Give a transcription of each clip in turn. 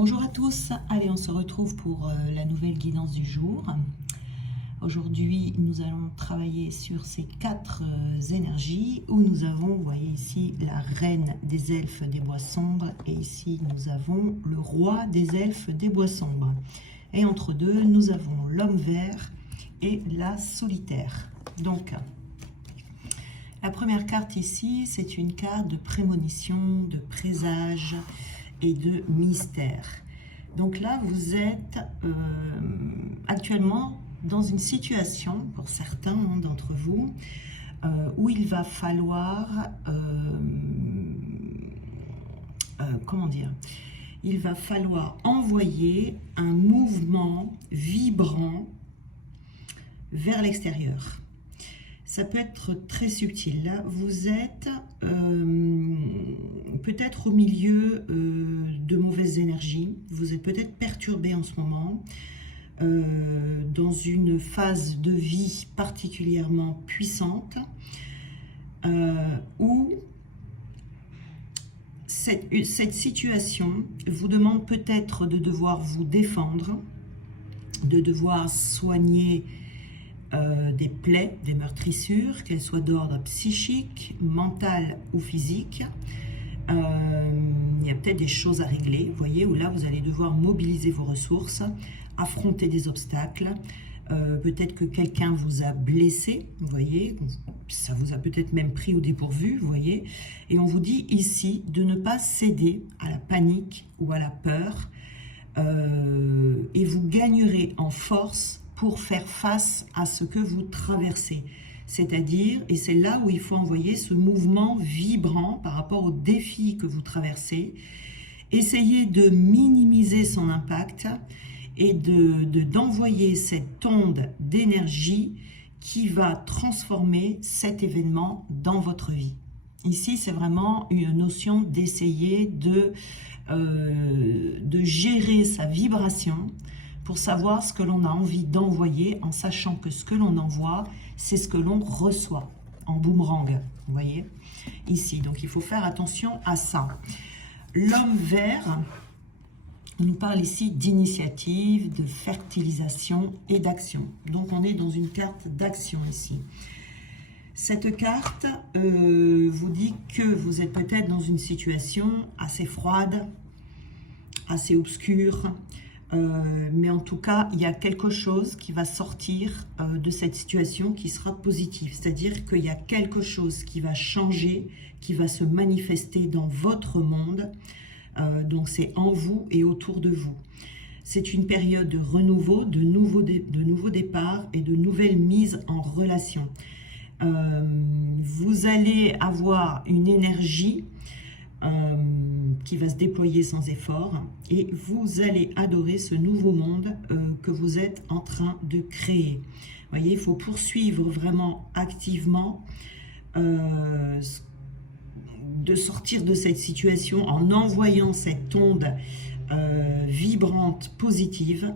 Bonjour à tous, allez on se retrouve pour la nouvelle guidance du jour. Aujourd'hui nous allons travailler sur ces quatre énergies où nous avons, vous voyez ici, la reine des elfes des bois sombres et ici nous avons le roi des elfes des bois sombres. Et entre deux nous avons l'homme vert et la solitaire. Donc la première carte ici, c'est une carte de prémonition, de présage et de mystère. Donc là, vous êtes actuellement dans une situation, pour certains d'entre vous, où il va falloir, comment dire, il va falloir envoyer un mouvement vibrant vers l'extérieur. Ça peut être très subtil. Là, vous êtes peut-être au milieu de mauvaises énergies. Vous êtes peut-être perturbé en ce moment, dans une phase de vie particulièrement puissante, où cette situation vous demande peut-être de devoir vous défendre, de devoir soigner des plaies, des meurtrissures, qu'elles soient d'ordre psychique, mental ou physique. Il y a peut-être des choses à régler, vous voyez, où là vous allez devoir mobiliser vos ressources, affronter des obstacles. Peut-être que quelqu'un vous a blessé, vous voyez, ça vous a peut-être même pris au dépourvu, vous voyez. Et on vous dit ici de ne pas céder à la panique ou à la peur, et vous gagnerez en force pour faire face à ce que vous traversez. C'est-à-dire, et c'est là où il faut envoyer ce mouvement vibrant par rapport aux défis que vous traversez. Essayez de minimiser son impact et d'envoyer cette onde d'énergie qui va transformer cet événement dans votre vie. Ici, c'est vraiment une notion d'essayer de gérer sa vibration, pour savoir ce que l'on a envie d'envoyer, en sachant que ce que l'on envoie, c'est ce que l'on reçoit, en boomerang, vous voyez, ici. Donc, il faut faire attention à ça. L'homme vert, on nous parle ici d'initiative, de fertilisation et d'action. Donc, on est dans une carte d'action ici. Cette carte vous dit que vous êtes peut-être dans une situation assez froide, assez obscure, mais en tout cas, il y a quelque chose qui va sortir de cette situation qui sera positive. C'est-à-dire qu'il y a quelque chose qui va changer, qui va se manifester dans votre monde. Donc c'est en vous et autour de vous. C'est une période de renouveau, de nouveaux départs et de nouvelles mises en relation. Vous allez avoir une énergie qui va se déployer sans effort, et vous allez adorer ce nouveau monde que vous êtes en train de créer. Vous voyez, il faut poursuivre vraiment activement, de sortir de cette situation en envoyant cette onde vibrante, positive,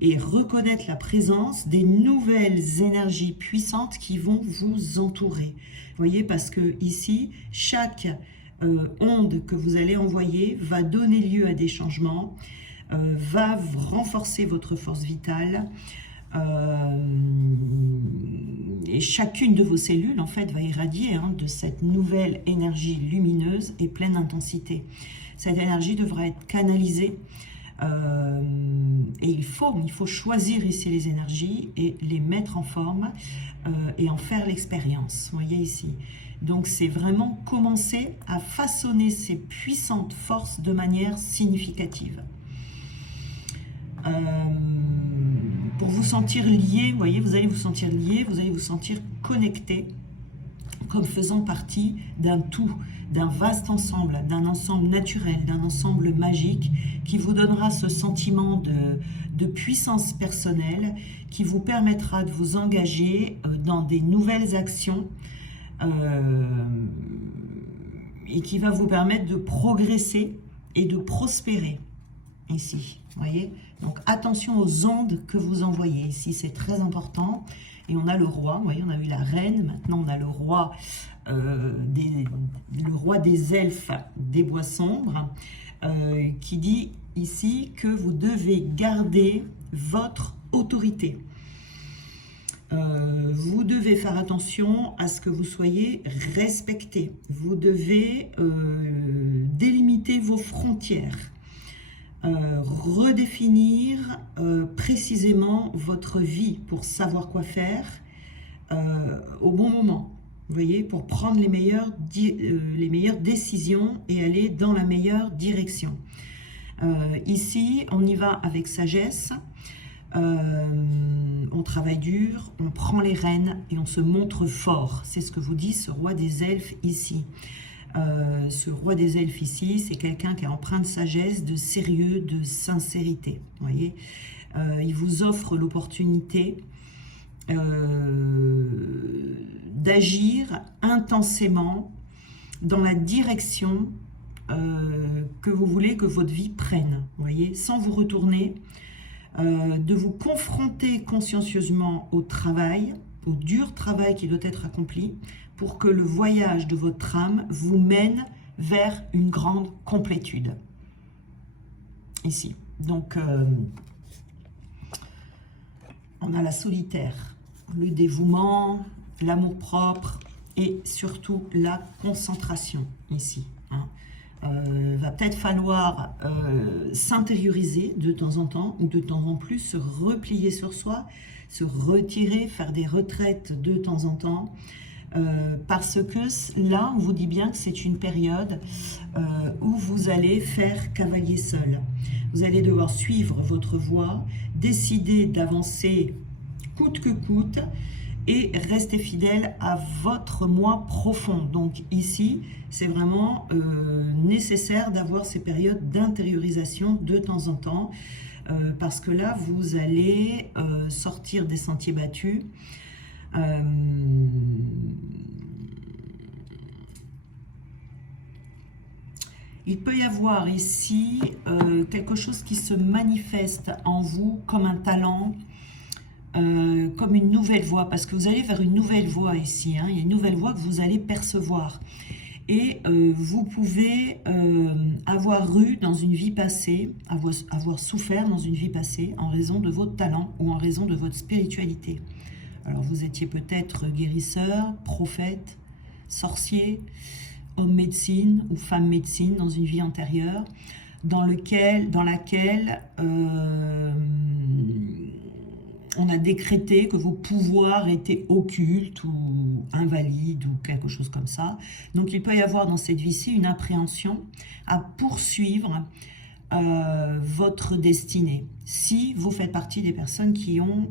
et reconnaître la présence des nouvelles énergies puissantes qui vont vous entourer. Vous voyez, parce que ici, chaque onde que vous allez envoyer va donner lieu à des changements, va renforcer votre force vitale, et chacune de vos cellules en fait va irradier de cette nouvelle énergie lumineuse et pleine d'intensité. Cette énergie devra être canalisée, et il faut choisir ici les énergies et les mettre en forme, et en faire l'expérience, vous voyez ici. Donc c'est vraiment commencer à façonner ces puissantes forces de manière significative. Pour vous sentir lié, vous voyez, vous allez vous sentir lié, vous allez vous sentir connecté, comme faisant partie d'un tout, d'un vaste ensemble, d'un ensemble naturel, d'un ensemble magique, qui vous donnera ce sentiment de puissance personnelle, qui vous permettra de vous engager dans des nouvelles actions, et qui va vous permettre de progresser et de prospérer ici, vous voyez. Donc attention aux ondes que vous envoyez ici, c'est très important. Et on a le roi, vous voyez, on a eu la reine, maintenant on a le roi des elfes des bois sombres. qui dit ici que vous devez garder votre autorité. Vous devez faire attention à ce que vous soyez respecté. Vous devez délimiter vos frontières, redéfinir précisément votre vie pour savoir quoi faire au bon moment. Vous voyez, pour prendre les meilleures décisions et aller dans la meilleure direction. Ici, on y va avec sagesse. On travaille dur, on prend les rênes et on se montre fort. C'est ce que vous dit ce roi des elfes ici. Ce roi des elfes ici, c'est quelqu'un qui est empreint de sagesse, de sérieux, de sincérité. Vous voyez, il vous offre l'opportunité d'agir intensément dans la direction que vous voulez que votre vie prenne. Vous voyez, sans vous retourner. De vous confronter consciencieusement au travail, au dur travail qui doit être accompli, pour que le voyage de votre âme vous mène vers une grande complétude. Ici. Donc, on a la solitaire, le dévouement, l'amour-propre et surtout la concentration, ici. Hein. Va peut-être falloir s'intérioriser de temps en temps ou de temps en plus, se replier sur soi, se retirer, faire des retraites de temps en temps, parce que là, on vous dit bien que c'est une période où vous allez faire cavalier seul. Vous allez devoir suivre votre voie, décider d'avancer coûte que coûte, et rester fidèle à votre moi profond. Donc ici, c'est vraiment nécessaire d'avoir ces périodes d'intériorisation de temps en temps, parce que là, vous allez sortir des sentiers battus. Il peut y avoir ici quelque chose qui se manifeste en vous comme un talent, comme une nouvelle voie, parce que vous allez vers une nouvelle voie ici, hein. Il y a une nouvelle voie que vous allez percevoir. Et vous pouvez avoir eu dans une vie passée, avoir souffert dans une vie passée en raison de votre talent ou en raison de votre spiritualité. Alors vous étiez peut-être guérisseur, prophète, sorcier, homme médecine ou femme médecine dans une vie antérieure, dans laquelle on a décrété que vos pouvoirs étaient occultes ou invalides ou quelque chose comme ça. Donc il peut y avoir dans cette vie-ci une appréhension à poursuivre votre destinée. Si vous faites partie des personnes qui ont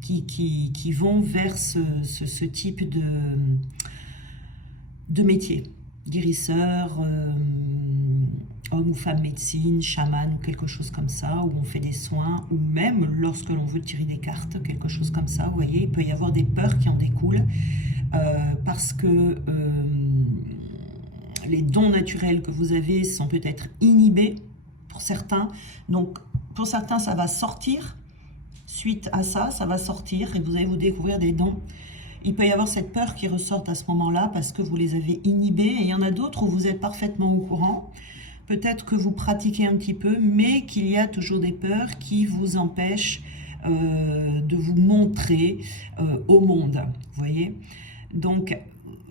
qui vont vers ce type de métier, guérisseur, homme ou femme médecine, chaman ou quelque chose comme ça, où on fait des soins, ou même lorsque l'on veut tirer des cartes, quelque chose comme ça, vous voyez, il peut y avoir des peurs qui en découlent, parce que les dons naturels que vous avez sont peut-être inhibés pour certains, donc pour certains ça va sortir, suite à ça, ça va sortir, et vous allez vous découvrir des dons. Il peut y avoir cette peur qui ressort à ce moment-là, parce que vous les avez inhibés, et il y en a d'autres où vous êtes parfaitement au courant. Peut-être que vous pratiquez un petit peu, mais qu'il y a toujours des peurs qui vous empêchent de vous montrer au monde. Vous voyez ? Donc,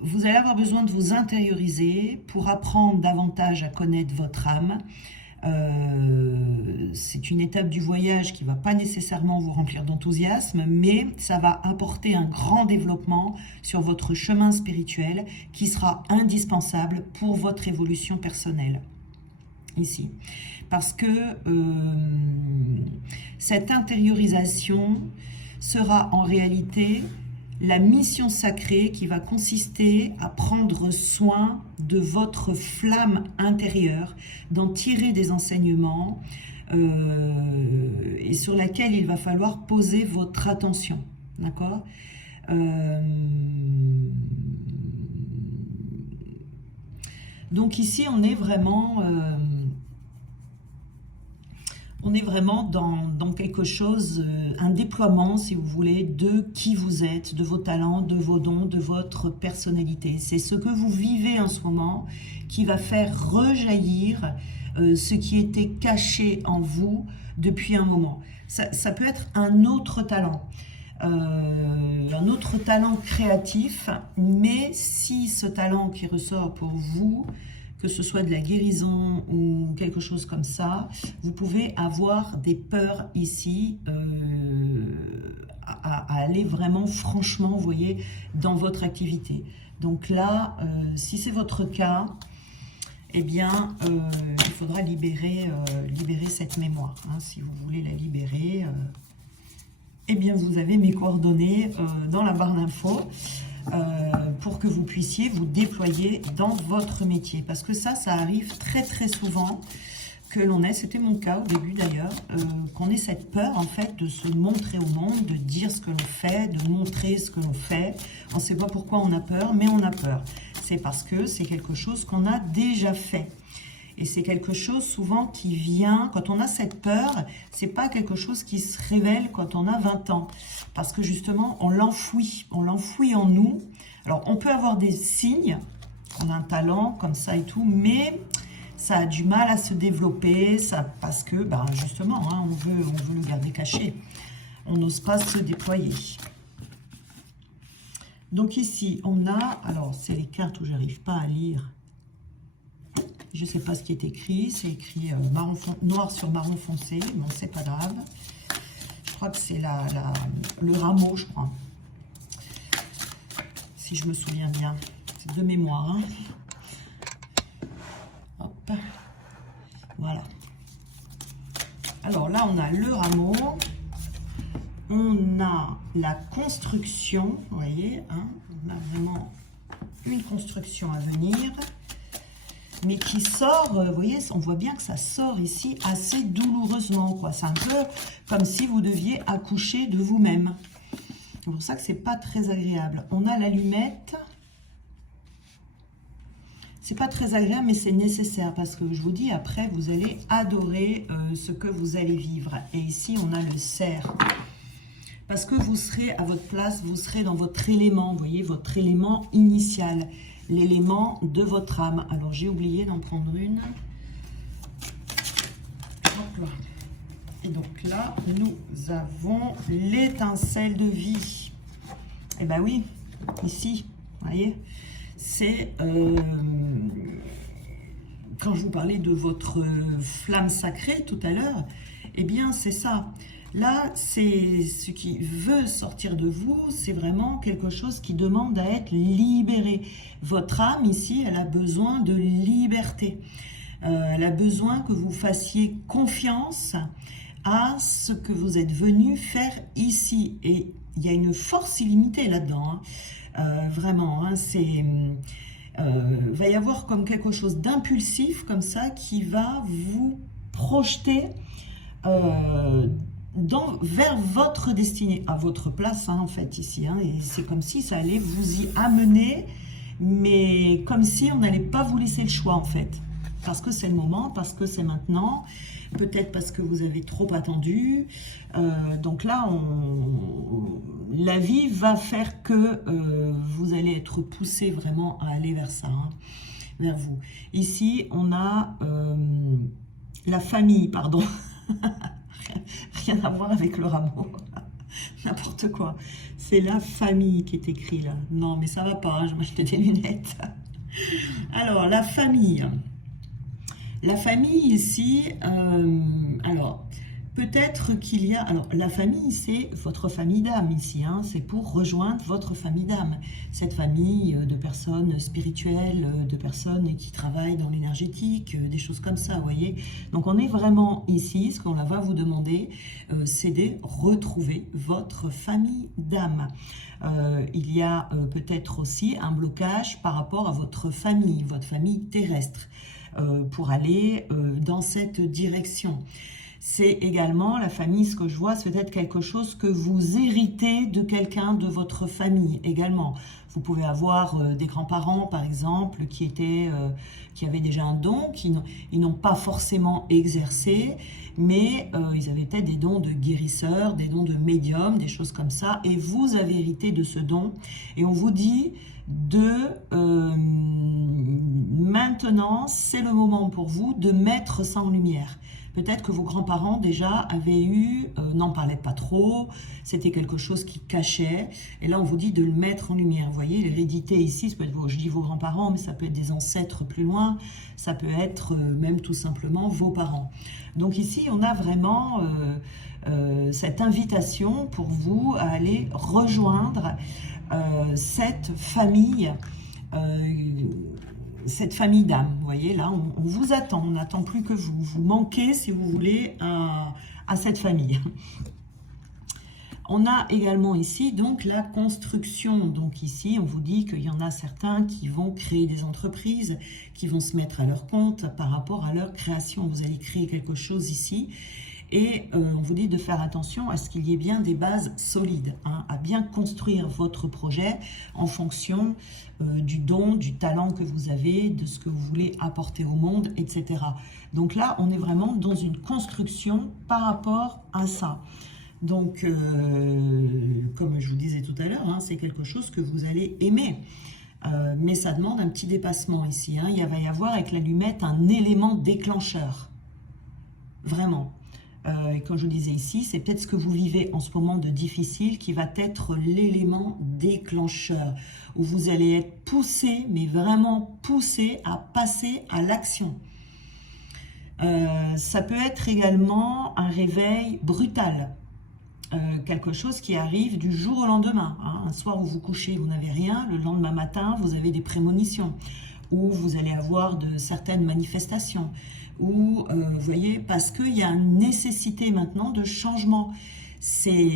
vous allez avoir besoin de vous intérioriser pour apprendre davantage à connaître votre âme. C'est une étape du voyage qui ne va pas nécessairement vous remplir d'enthousiasme, mais ça va apporter un grand développement sur votre chemin spirituel qui sera indispensable pour votre évolution personnelle. Ici, parce que cette intériorisation sera en réalité la mission sacrée qui va consister à prendre soin de votre flamme intérieure, d'en tirer des enseignements et sur laquelle il va falloir poser votre attention, d'accord ? Donc ici on est vraiment On est vraiment dans quelque chose, un déploiement, si vous voulez, de qui vous êtes, de vos talents, de vos dons, de votre personnalité. C'est ce que vous vivez en ce moment qui va faire rejaillir ce qui était caché en vous depuis un moment. Ça peut être un autre talent créatif, mais si ce talent qui ressort pour vous, que ce soit de la guérison ou quelque chose comme ça, vous pouvez avoir des peurs ici à aller vraiment franchement, vous voyez, dans votre activité. Donc là, si c'est votre cas, eh bien, il faudra libérer cette mémoire. Hein. Si vous voulez la libérer, eh bien, vous avez mes coordonnées dans la barre d'infos. Pour que vous puissiez vous déployer dans votre métier. Parce que ça arrive très très souvent que l'on ait, c'était mon cas au début d'ailleurs, qu'on ait cette peur en fait de se montrer au monde, de dire ce que l'on fait, de montrer ce que l'on fait. On ne sait pas pourquoi on a peur, mais on a peur. C'est parce que c'est quelque chose qu'on a déjà fait. Et c'est quelque chose souvent qui vient, quand on a cette peur, c'est pas quelque chose qui se révèle quand on a 20 ans. Parce que justement, on l'enfouit en nous. Alors, on peut avoir des signes, on a un talent comme ça et tout, mais ça a du mal à se développer, parce que, justement, hein, on veut le garder caché. On n'ose pas se déployer. Donc ici, on a, alors c'est les cartes où j'arrive pas à lire. Je ne sais pas ce qui est écrit, c'est écrit noir sur marron foncé, bon c'est pas grave. Je crois que c'est le rameau, je crois. Si je me souviens bien, c'est de mémoire. Hein. Hop, voilà. Alors là, on a le rameau, on a la construction, vous voyez, hein, on a vraiment une construction à venir. Mais qui sort, vous voyez, on voit bien que ça sort ici assez douloureusement, quoi. C'est un peu comme si vous deviez accoucher de vous-même. C'est pour ça que c'est pas très agréable. On a l'allumette. C'est pas très agréable, mais c'est nécessaire parce que je vous dis, après, vous allez adorer ce que vous allez vivre. Et ici, on a le cerf. Parce que vous serez à votre place, vous serez dans votre élément, vous voyez, votre élément initial. L'élément de votre âme. Alors, j'ai oublié d'en prendre une. Hop là. Et donc là, nous avons l'étincelle de vie. Eh bien oui, ici, vous voyez, c'est... quand je vous parlais de votre flamme sacrée tout à l'heure, eh bien, c'est ça. Là, c'est ce qui veut sortir de vous, c'est vraiment quelque chose qui demande à être libéré. Votre âme, ici, elle a besoin de liberté. Elle a besoin que vous fassiez confiance à ce que vous êtes venu faire ici. Et il y a une force illimitée là-dedans. Hein. Vraiment, hein, va y avoir comme quelque chose d'impulsif, comme ça, qui va vous projeter... vers votre destinée, à votre place, hein, en fait, ici. Hein, et c'est comme si ça allait vous y amener, mais comme si on n'allait pas vous laisser le choix, en fait. Parce que c'est le moment, parce que c'est maintenant, peut-être parce que vous avez trop attendu. Donc là, la vie va faire que vous allez être poussé vraiment à aller vers ça, hein, vers vous. Ici, on a la famille, pardon. Rien à voir avec le rameau. N'importe quoi. C'est la famille qui est écrit là. Non, mais ça va pas, je m'achetais des lunettes. Alors, la famille. La famille ici, alors, peut-être qu'il y a... Alors, la famille, c'est votre famille d'âme ici. Hein, c'est pour rejoindre votre famille d'âme. Cette famille de personnes spirituelles, de personnes qui travaillent dans l'énergétique, des choses comme ça, vous voyez. Donc, on est vraiment ici. Ce qu'on va vous demander, c'est de retrouver votre famille d'âme. Il y a peut-être aussi un blocage par rapport à votre famille terrestre, pour aller dans cette direction. C'est également, la famille, ce que je vois, c'est peut-être quelque chose que vous héritez de quelqu'un de votre famille également. Vous pouvez avoir des grands-parents, par exemple, qui avaient déjà un don, ils n'ont pas forcément exercé, mais ils avaient peut-être des dons de guérisseurs, des dons de médium, des choses comme ça, et vous avez hérité de ce don. Et on vous dit de maintenant, c'est le moment pour vous de mettre ça en lumière. Peut-être que vos grands-parents déjà avaient eu, n'en parlaient pas trop, c'était quelque chose qui cachait, et là on vous dit de le mettre en lumière. Vous voyez, l'hérédité ici, ça peut être je dis vos grands-parents, mais ça peut être des ancêtres plus loin, ça peut être même tout simplement vos parents. Donc ici, on a vraiment cette invitation pour vous à aller rejoindre cette famille d'âmes. Vous voyez, là, on vous attend, on n'attend plus que vous. Vous manquez, si vous voulez, à cette famille. On a également ici, donc, la construction. Donc ici, on vous dit qu'il y en a certains qui vont créer des entreprises, qui vont se mettre à leur compte par rapport à leur création. Vous allez créer quelque chose ici. Et on vous dit de faire attention à ce qu'il y ait bien des bases solides, hein, à bien construire votre projet en fonction du don, du talent que vous avez, de ce que vous voulez apporter au monde, etc. Donc là, on est vraiment dans une construction par rapport à ça. Donc, comme je vous disais tout à l'heure, hein, c'est quelque chose que vous allez aimer. Mais ça demande un petit dépassement ici. Hein. Il va y avoir avec l'allumette un élément déclencheur. Vraiment. Et comme je vous disais ici, c'est peut-être ce que vous vivez en ce moment de difficile qui va être l'élément déclencheur, où vous allez être poussé, mais vraiment poussé à passer à l'action. Ça peut être également un réveil brutal, quelque chose qui arrive du jour au lendemain. Hein. Un soir où vous couchez, vous n'avez rien, le lendemain matin, vous avez des prémonitions, ou vous allez avoir de certaines manifestations, ou vous voyez, parce qu'il y a une nécessité maintenant de changement. C'est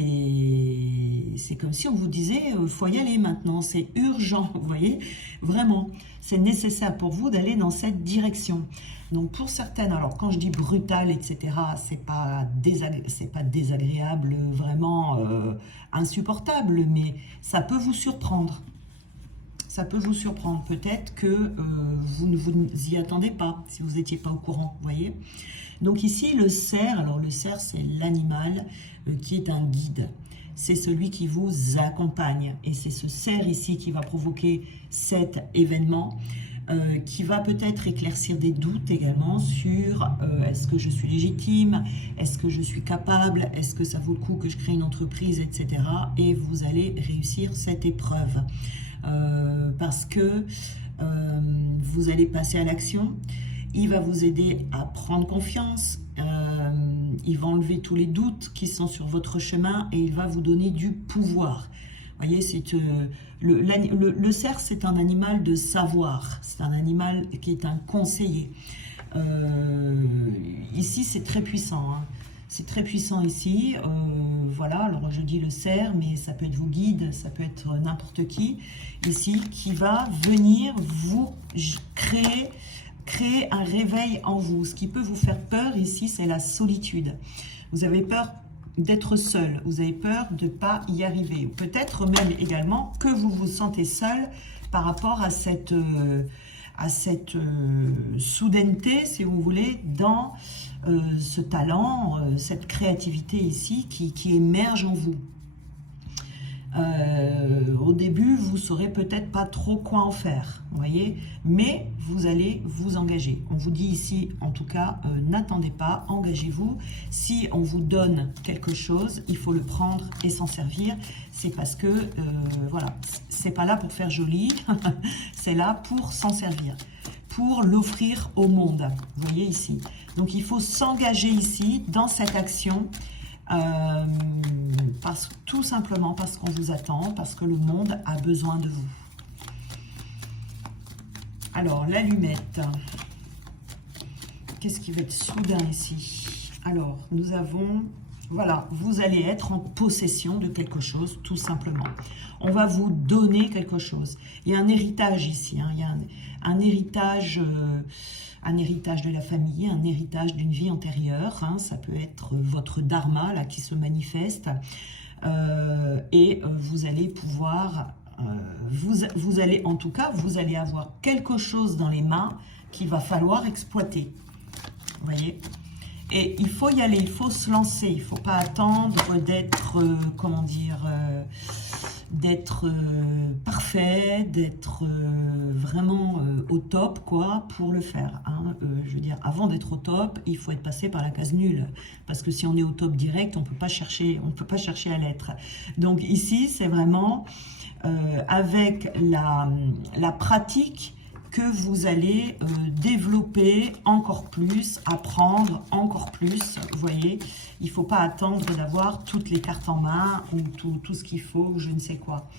comme si on vous disait, il faut y aller maintenant, c'est urgent, vous voyez, vraiment, c'est nécessaire pour vous d'aller dans cette direction. Donc pour certaines, alors quand je dis brutal, etc., c'est pas désagréable, vraiment insupportable, mais ça peut vous surprendre. Ça peut vous surprendre, peut-être que vous ne vous y attendez pas, si vous n'étiez pas au courant, vous voyez. Donc ici, le cerf, alors le cerf, c'est l'animal qui est un guide. C'est celui qui vous accompagne. Et c'est ce cerf ici qui va provoquer cet événement, qui va peut-être éclaircir des doutes également sur est-ce que je suis légitime, est-ce que je suis capable, est-ce que ça vaut le coup que je crée une entreprise, etc. Et vous allez réussir cette épreuve. Parce que vous allez passer à l'action, il va vous aider à prendre confiance, il va enlever tous les doutes qui sont sur votre chemin et il va vous donner du pouvoir. Vous voyez, le cerf, c'est un animal de savoir, c'est un animal qui est un conseiller. Ici, c'est très puissant, hein. C'est très puissant ici, voilà, alors je dis le cerf, mais ça peut être vos guides, ça peut être n'importe qui, ici, qui va venir vous créer un réveil en vous. Ce qui peut vous faire peur ici, c'est la solitude. Vous avez peur d'être seul, vous avez peur de ne pas y arriver, ou peut-être même également que vous vous sentez seul par rapport à cette soudaineté, si vous voulez, dans ce talent, cette créativité ici qui émerge en vous. Au début, vous ne saurez peut-être pas trop quoi en faire, vous voyez, mais vous allez vous engager. On vous dit ici, en tout cas, n'attendez pas, engagez-vous. Si on vous donne quelque chose, il faut le prendre et s'en servir. C'est parce que, voilà, c'est pas là pour faire joli, c'est là pour s'en servir, pour l'offrir au monde, vous voyez ici. Donc, il faut s'engager ici, dans cette action, tout simplement parce qu'on vous attend, parce que le monde a besoin de vous. Alors, l'allumette. Qu'est-ce qui va être soudain ici? Alors, nous avons... Voilà, vous allez être en possession de quelque chose, tout simplement. On va vous donner quelque chose. Il y a un héritage ici, hein, il y a un héritage de la famille, un héritage d'une vie antérieure. Hein, ça peut être votre dharma là, qui se manifeste. Et vous allez pouvoir vous allez, en tout cas, vous allez avoir quelque chose dans les mains qu'il va falloir exploiter. Vous voyez? Et il faut y aller, il faut se lancer, il ne faut pas attendre d'être, comment dire, d'être parfait, d'être vraiment au top, quoi, pour le faire. Hein. Je veux dire, avant d'être au top, il faut être passé par la case nulle. Parce que si on est au top direct, on ne peut pas chercher à l'être. Donc ici, c'est vraiment avec la pratique que vous allez développer encore plus, apprendre encore plus. Vous voyez, il ne faut pas attendre d'avoir toutes les cartes en main ou tout ce qu'il faut, ou je ne sais quoi.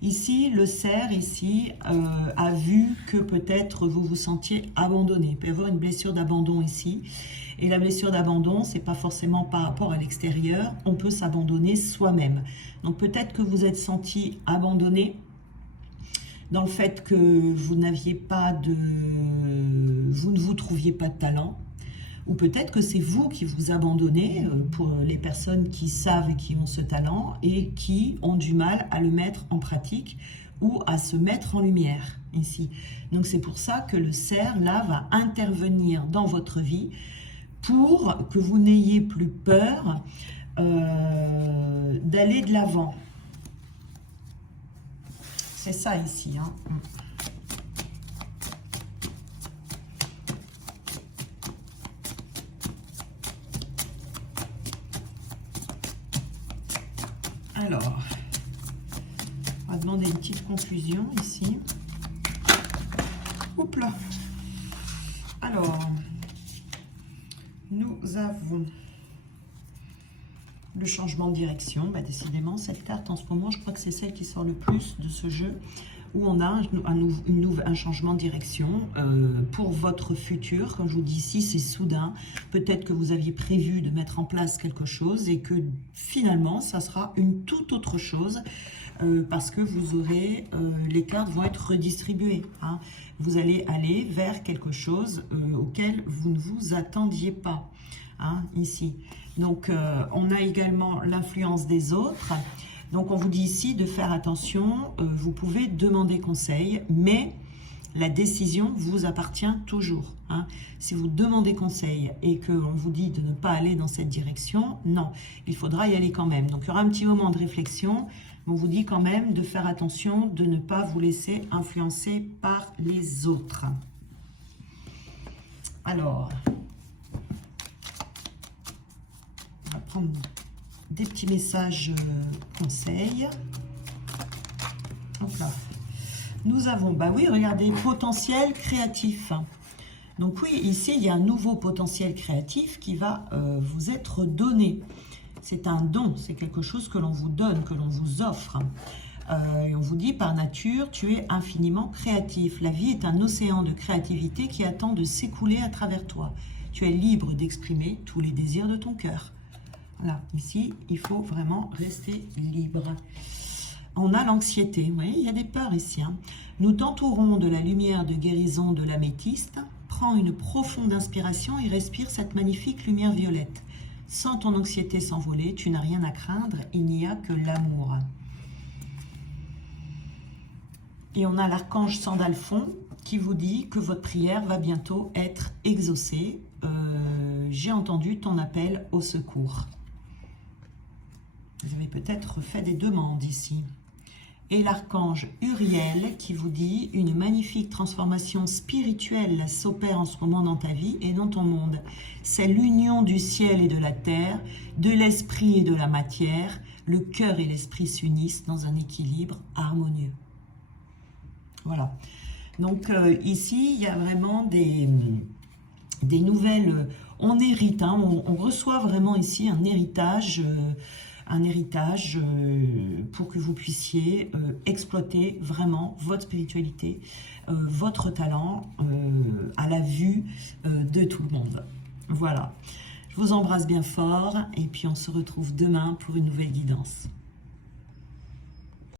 Ici, le cerf, ici, a vu que peut-être vous vous sentiez abandonné. Il peut y avoir une blessure d'abandon ici. Et la blessure d'abandon, ce n'est pas forcément par rapport à l'extérieur. On peut s'abandonner soi-même. Donc peut-être que vous êtes senti abandonné dans le fait que vous n'aviez pas vous ne vous trouviez pas de talent, ou peut-être que c'est vous qui vous abandonnez pour les personnes qui savent et qui ont ce talent et qui ont du mal à le mettre en pratique ou à se mettre en lumière ici. Donc c'est pour ça que le cerf là va intervenir dans votre vie pour que vous n'ayez plus peur d'aller de l'avant. C'est ça ici. Hein. Alors, on va demander une petite confusion ici. Oups là. Alors, nous avons le changement de direction. Bah, décidément, cette carte en ce moment, je crois que c'est celle qui sort le plus de ce jeu, où on a un changement de direction pour votre futur. Comme je vous dis ici, c'est soudain. Peut-être que vous aviez prévu de mettre en place quelque chose et que finalement, ça sera une toute autre chose parce que vous aurez, les cartes vont être redistribuées. Hein. Vous allez aller vers quelque chose auquel vous ne vous attendiez pas. Hein, ici. Donc, on a également l'influence des autres. Donc, on vous dit ici de faire attention. Vous pouvez demander conseil, mais la décision vous appartient toujours. Hein. Si vous demandez conseil et qu'on vous dit de ne pas aller dans cette direction, non, il faudra y aller quand même. Donc, il y aura un petit moment de réflexion. Mais on vous dit quand même de faire attention, de ne pas vous laisser influencer par les autres. Alors... on va prendre des petits messages conseils. Hop là. Nous avons, bah oui, regardez, potentiel créatif. Donc oui, ici, il y a un nouveau potentiel créatif qui va vous être donné. C'est un don, c'est quelque chose que l'on vous donne, que l'on vous offre. Et on vous dit, par nature, tu es infiniment créatif. La vie est un océan de créativité qui attend de s'écouler à travers toi. Tu es libre d'exprimer tous les désirs de ton cœur. Voilà, ici, il faut vraiment rester libre. On a l'anxiété, vous voyez, il y a des peurs ici. Hein. Nous t'entourons de la lumière de guérison de l'améthyste. Prends une profonde inspiration et respire cette magnifique lumière violette. Sens ton anxiété s'envoler, tu n'as rien à craindre, il n'y a que l'amour. Et on a l'archange Sandalphon qui vous dit que votre prière va bientôt être exaucée. J'ai entendu ton appel au secours. Vous avez peut-être fait des demandes ici. Et l'archange Uriel qui vous dit une magnifique transformation spirituelle s'opère en ce moment dans ta vie et dans ton monde. C'est l'union du ciel et de la terre, de l'esprit et de la matière. Le cœur et l'esprit s'unissent dans un équilibre harmonieux. Voilà. Donc ici, il y a vraiment des nouvelles... On hérite, hein, on reçoit vraiment ici un héritage pour que vous puissiez exploiter vraiment votre spiritualité, votre talent à la vue de tout le monde. Voilà. Je vous embrasse bien fort et puis on se retrouve demain pour une nouvelle guidance.